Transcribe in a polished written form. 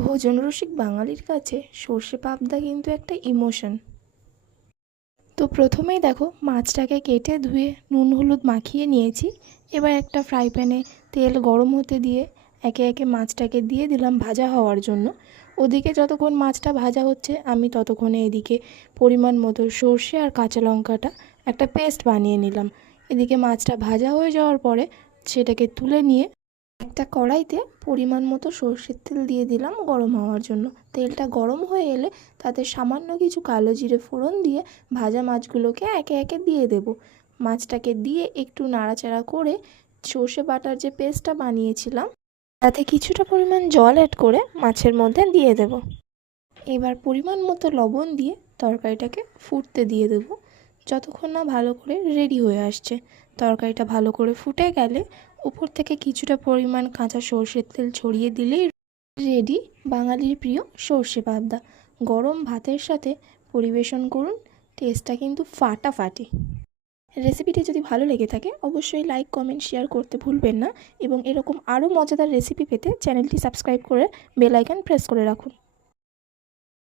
ভোজন রসিক বাঙালির কাছে সর্ষে পাবদা কিন্তু একটা ইমোশন। তো প্রথমেই দেখো মাছটাকে কেটে ধুয়ে নুন হলুদ মাখিয়ে নিয়েছি। এবার একটা ফ্রাই প্যানে তেল গরম হতে দিয়ে একে একে মাছটাকে দিয়ে দিলাম ভাজা হওয়ার জন্য। ওদিকে যতক্ষণ মাছটা ভাজা হচ্ছে আমি ততক্ষণে এদিকে পরিমাণ মতো সর্ষে আর কাঁচা লঙ্কাটা একটা পেস্ট বানিয়ে নিলাম। এদিকে মাছটা ভাজা হয়ে যাওয়ার পরে সেটাকে তুলে নিয়ে একটা কড়াইতে পরিমাণ মতো সর্ষের তেল দিয়ে দিলাম গরম হওয়ার জন্য। তেলটা গরম হয়ে এলে তাতে সামান্য কিছু কালো জিরে ফোড়ন দিয়ে ভাজা মাছগুলোকে একে একে দিয়ে দেব। মাছটাকে দিয়ে একটু নাড়াচাড়া করে সর্ষে বাটার যে পেস্টটা বানিয়েছিলাম তাতে কিছুটা পরিমাণ জল অ্যাড করে মাছের মধ্যে দিয়ে দেব। এবার পরিমাণ মতো লবণ দিয়ে তরকারিটাকে ফুটতে দিয়ে দেব যতক্ষণ না ভালো করে রেডি হয়ে আসছে। তরকারিটা ভালো করে ফুটে গেলে উপর থেকে কিছুটা পরিমাণ কাঁচা সর্ষের তেল ছড়িয়ে দিলেই রেডি বাঙালির প্রিয় সর্ষে পাবদা। গরম ভাতের সাথে পরিবেশন করুন, টেস্টটা কিন্তু ফাটাফাটি। রেসিপিটি যদি ভালো লেগে থাকে অবশ্যই লাইক কমেন্ট শেয়ার করতে ভুলবেন না এবং এরকম আরও মজাদার রেসিপি পেতে চ্যানেলটি সাবস্ক্রাইব করে বেল আইকন প্রেস করে রাখুন।